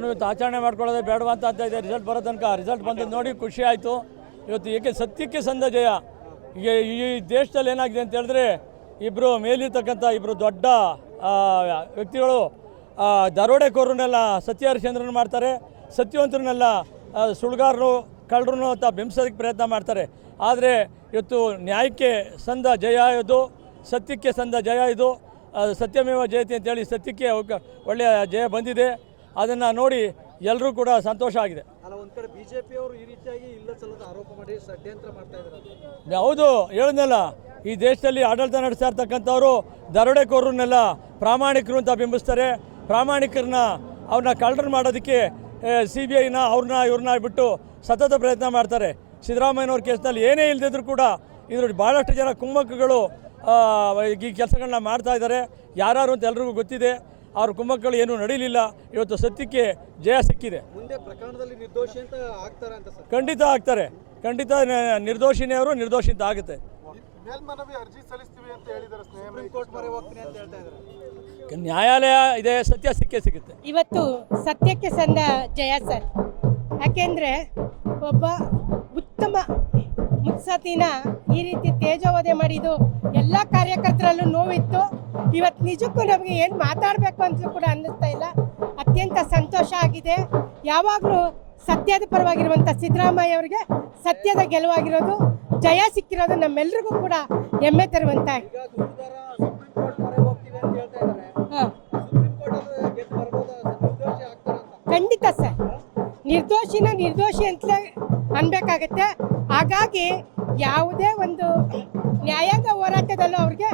ನಾನು ಇವತ್ತು ಆಚರಣೆ ಮಾಡ್ಕೊಳ್ಳೋದೇ ಬೇಡವಾ ಅಂತ ಇದೆ. ರಿಸಲ್ಟ್ ಬರೋ ತನಕ ರಿಸಲ್ಟ್ ಬಂದದ್ದು ನೋಡಿ, ಖುಷಿ ಆಯಿತು. ಇವತ್ತು ಏಕೆ ಸತ್ಯಕ್ಕೆ ಸಂದ ಜಯ. ಈ ದೇಶದಲ್ಲಿ ಏನಾಗಿದೆ ಅಂತ ಹೇಳಿದ್ರೆ ಇಬ್ಬರು ಮೇಲಿರ್ತಕ್ಕಂಥ ಇಬ್ಬರು ದೊಡ್ಡ ವ್ಯಕ್ತಿಗಳು ದರೋಡೆಕೋರನ್ನೆಲ್ಲ ಸತ್ಯ ಹರಿಶ್ಚಂದ್ರನ್ ಮಾಡ್ತಾರೆ. ಸತ್ಯವಂತರನ್ನೆಲ್ಲ ಸುಳ್ಗಾರರು ಕಳ್ಳರು ಅಂತ ಬಿಂಬಿಸೋದಕ್ಕೆ ಪ್ರಯತ್ನ ಮಾಡ್ತಾರೆ. ಆದರೆ ಇವತ್ತು ನ್ಯಾಯಕ್ಕೆ ಸಂದ ಜಯ ಇದು, ಸತ್ಯಕ್ಕೆ ಸಂದ ಜಯ ಇದು. ಸತ್ಯಮೇವ ಜಯತಿ ಅಂತೇಳಿ ಸತ್ಯಕ್ಕೆ ಒಳ್ಳೆಯ ಜಯ ಬಂದಿದೆ. ಅದನ್ನು ನೋಡಿ ಎಲ್ಲರೂ ಕೂಡ ಸಂತೋಷ ಆಗಿದೆ. ಹೌದು ಹೇಳಿದ್ನಲ್ಲ ಈ ದೇಶದಲ್ಲಿ ಆಡಳಿತ ನಡೆಸ್ತಾ ಇರ್ತಕ್ಕಂಥವ್ರು ದರೋಡೆಕೋರನ್ನೆಲ್ಲ ಪ್ರಾಮಾಣಿಕರು ಅಂತ ಬಿಂಬಿಸ್ತಾರೆ. ಪ್ರಾಮಾಣಿಕರನ್ನ ಅವ್ರನ್ನ ಕಳ್ಳರ್ ಮಾಡೋದಕ್ಕೆ ಸಿ ಬಿ ಐನ ಅವ್ರನ್ನ ಇವ್ರನ್ನ ಬಿಟ್ಟು ಸತತ ಪ್ರಯತ್ನ ಮಾಡ್ತಾರೆ. ಸಿದ್ದರಾಮಯ್ಯನವ್ರ ಕೇಸ್ನಲ್ಲಿ ಏನೇ ಇಲ್ಲದಿದ್ರು ಕೂಡ ಇದ್ರ ಭಾಳಷ್ಟು ಜನ ಕುಮ್ಮಕ್ಕಗಳು ಈ ಕೆಲಸಗಳನ್ನ ಮಾಡ್ತಾ ಇದ್ದಾರೆ. ಯಾರು ಅಂತ ಎಲ್ರಿಗೂ ಗೊತ್ತಿದೆ. ಅವ್ರ ಕುಮ್ಮಕ್ಕಳು ಏನೂ ನಡೀಲಿಲ್ಲ. ಇವತ್ತು ಸತ್ಯಕ್ಕೆ ಜಯ ಸಿಕ್ಕಿದೆ. ಮುಂದೆ ಪ್ರಕರಣದಲ್ಲಿ ನಿರ್ದೋಷಿ ಅಂತ ಆಗ್ತಾರೆ ಅಂತ ಸರ್. ಖಂಡಿತ ಆಗ್ತಾರೆ. ಖಂಡಿತ ನಿರ್ದೋಷಿನೇ ಅವರು ನಿರ್ದೋಷಿ ಅಂತ ಆಗುತ್ತೆ. ಮೇಲ್ಮನವಿ ಅರ್ಜಿ ಸಲ್ಲಿಸ್ತೀವಿ ಅಂತ ಹೇಳಿದ್ದಾರೆ ಸುಪ್ರೀಂ ಕೋರ್ಟ್ ಮೊರೆ ಹೋಗ್ತೀನಿ ಅಂತ ಹೇಳ್ತಾ ಇದ್ದಾರೆ. ನ್ಯಾಯಾಲಯ ಇದೆ ಸತ್ಯ ಸಿಕ್ಕೇ ಸಿಗುತ್ತೆ. ಇವತ್ತು ಸತ್ಯಕ್ಕೆ ಸಂದ ಜಯ ಸರ್. ಯಾಕೆಂದರೆ ಒಬ್ಬ ಉತ್ತಮ ಮುತ್ಸತಿನ ಈ ರೀತಿ ತೇಜೋವಧೆ ಮಾಡಿದ್ದು ಎಲ್ಲ ಕಾರ್ಯಕರ್ತರಲ್ಲೂ ನೋವಿತ್ತು. ಇವತ್ತು ನಿಜಕ್ಕೂ ನಮಗೆ ಏನು ಮಾತಾಡಬೇಕು ಅಂತಲೂ ಕೂಡ ಅನ್ನಿಸ್ತಾ ಇಲ್ಲ. ಅತ್ಯಂತ ಸಂತೋಷ ಆಗಿದೆ. ಯಾವಾಗಲೂ ಸತ್ಯದ ಪರವಾಗಿರುವಂಥ ಸಿದ್ದರಾಮಯ್ಯ ಅವರಿಗೆ ಸತ್ಯದ ಗೆಲುವಾಗಿರೋದು ಜಯ ಸಿಕ್ಕಿರೋದು ನಮ್ಮೆಲ್ರಿಗೂ ಕೂಡ ಹೆಮ್ಮೆ ತರುವಂತೆ ಅಂತ ಅಂತ. ಖಂಡಿತ ಸರ್. ನಿರ್ದೋಷಿನ ನಿರ್ದೋಷಿ ಅಂತಲೇ ಅನ್ಬೇಕಾಗತ್ತೆ. ಹಾಗಾಗಿ ಯಾವುದೇ ಒಂದು ನ್ಯಾಯಾಂಗ ಹೋರಾಟದಲ್ಲೂ ಅವ್ರಿಗೆ